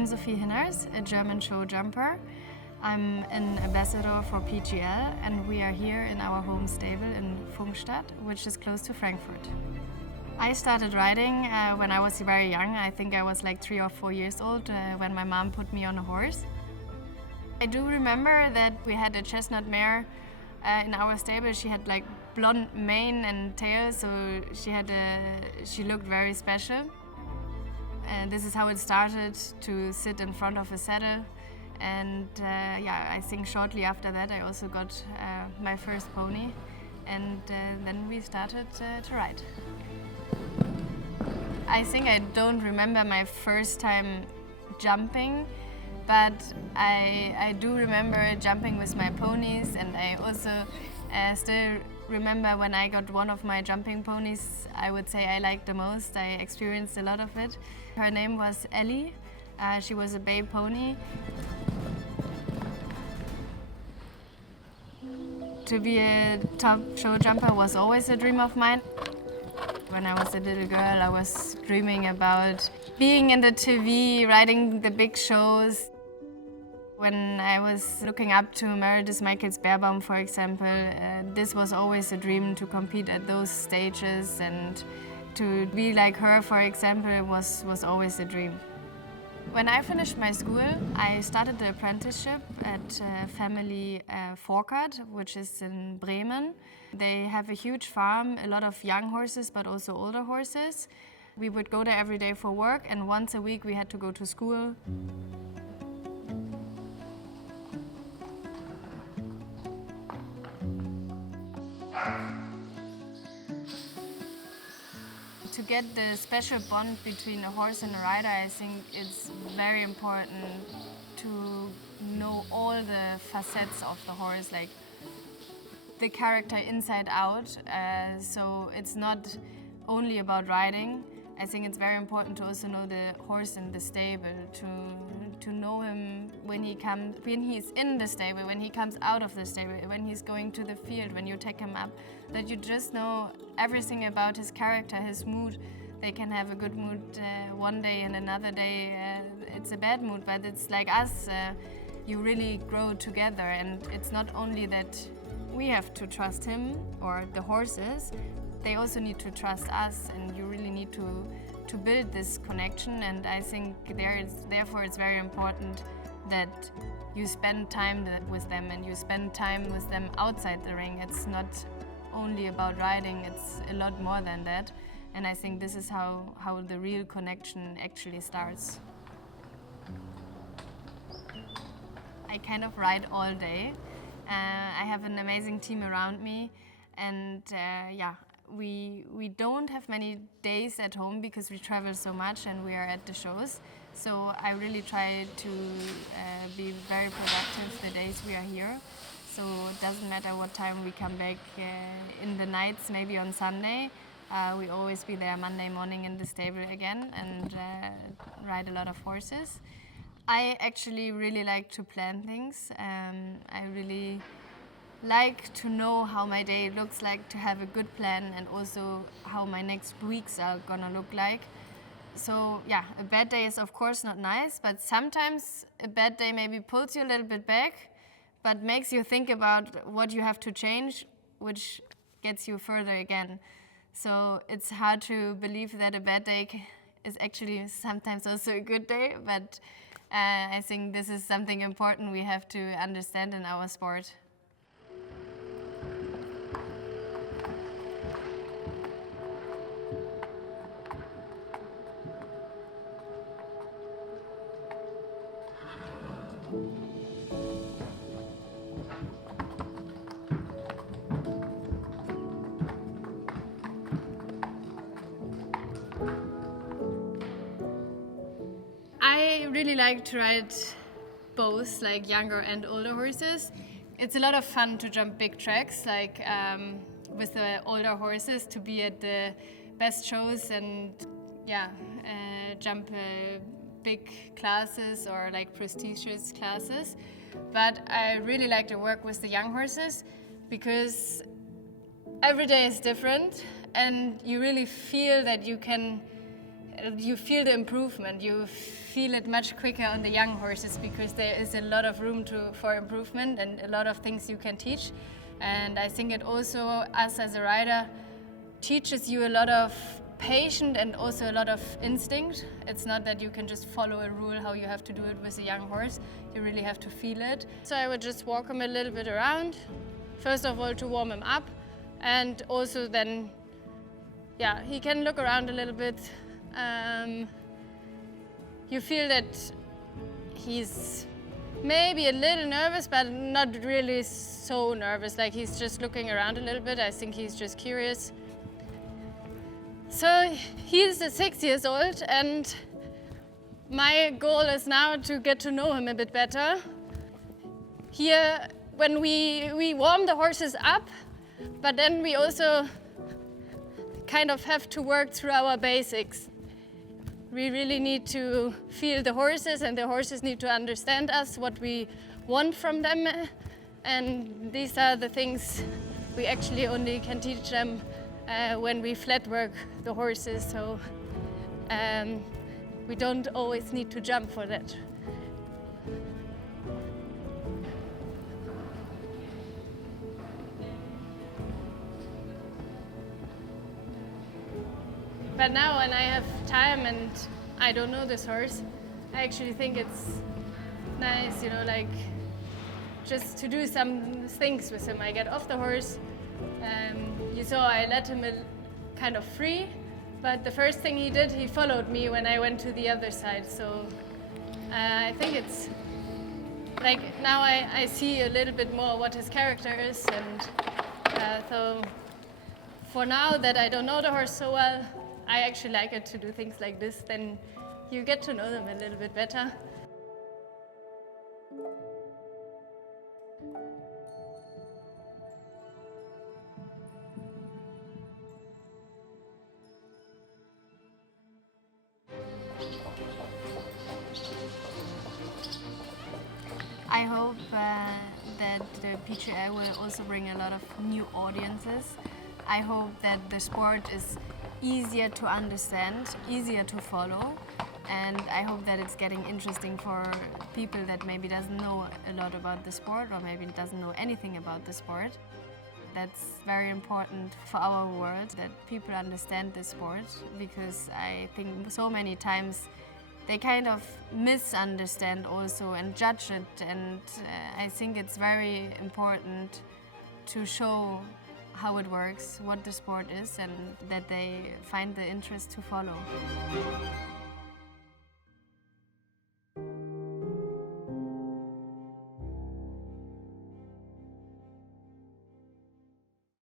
I'm Sophie Hinners, a German show jumper. I'm an ambassador for PJL, and we are here in our home stable in Pfungstadt, which is close to Frankfurt. I started riding when I was very young. I think I was like 3 or 4 years old when my mom put me on a horse. I do remember that we had a chestnut mare in our stable. She had like blonde mane and tail, so she looked very special. And this is how it started, to sit in front of a saddle. And I think shortly after that I also got my first pony, and then we started to ride. I think I don't remember my first time jumping, but I do remember jumping with my ponies, and I also still remember when I got one of my jumping ponies I would say I liked the most. I experienced a lot of it. Her name was Ellie. She was a bay pony. To be a top show jumper was always a dream of mine. When I was a little girl, I was dreaming about being in the TV, riding the big shows. When I was looking up to Meredith Michaels-Beerbaum, for example, this was always a dream, to compete at those stages, and to be like her, for example, was always a dream. When I finished my school, I started the apprenticeship at family Forkert, which is in Bremen. They have a huge farm, a lot of young horses, but also older horses. We would go there every day for work, and once a week we had to go to school. To get the special bond between a horse and a rider, I think it's very important to know all the facets of the horse, like the character inside out. So it's not only about riding. I think it's very important to also know the horse in the stable, to know him when he's in the stable, when he comes out of the stable, when he's going to the field, when you take him up, that you just know everything about his character, his mood. They can have a good mood one day, and another day it's a bad mood, but it's like us, you really grow together, and it's not only that we have to trust him or the horses, they also need to trust us, and you really need to build this connection. And I think therefore it's very important that you spend time with them, and you spend time with them outside the ring. It's not only about riding, it's a lot more than that. And I think this is how the real connection actually starts. I kind of ride all day. I have an amazing team around me, and we don't have many days at home because we travel so much and we are at the shows. So I really try to be very productive the days we are here. So it doesn't matter what time we come back in the nights, maybe on Sunday. We always be there Monday morning in the stable again and ride a lot of horses. I actually really like to plan things. I really like to know how my day looks like, to have a good plan, and also how my next weeks are gonna look like. So yeah, a bad day is of course not nice, but sometimes a bad day maybe pulls you a little bit back, but makes you think about what you have to change, which gets you further again. So it's hard to believe that a bad day is actually sometimes also a good day, but I think this is something important we have to understand in our sport. I really like to ride both, like younger and older horses. It's a lot of fun to jump big tracks, like with the older horses, to be at the best shows and jump big classes or like prestigious classes. But I really like to work with the young horses because every day is different, and you really feel that you can you feel the improvement. You feel it much quicker on the young horses because there is a lot of room for improvement and a lot of things you can teach. And I think it also, us as a rider, teaches you a lot of patience and also a lot of instinct. It's not that you can just follow a rule how you have to do it with a young horse. You really have to feel it. So I would just walk him a little bit around. First of all, to warm him up, and also then, yeah, he can look around a little bit. You feel that he's maybe a little nervous, but not really so nervous, like he's just looking around a little bit. I think he's just curious. So he's 6 years old, and my goal is now to get to know him a bit better. Here, when we warm the horses up, but then we also kind of have to work through our basics. We really need to feel the horses, and the horses need to understand us, what we want from them. And these are the things we actually only can teach them when we flat work the horses. So we don't always need to jump for that. But now when I have time and I don't know this horse, I actually think it's nice, like just to do some things with him. I get off the horse. You saw I let him kind of free, but the first thing he did, he followed me when I went to the other side. So I think it's like now I see a little bit more what his character is, and so for now that I don't know the horse so well, I actually like it to do things like this. Then you get to know them a little bit better. I hope that the PJL will also bring a lot of new audiences. I hope that the sport is easier to understand, easier to follow, and I hope that it's getting interesting for people that maybe doesn't know a lot about the sport or maybe doesn't know anything about the sport. That's very important for our world, that people understand the sport, because I think so many times they kind of misunderstand also and judge it, and I think it's very important to show how it works, what the sport is, and that they find the interest to follow.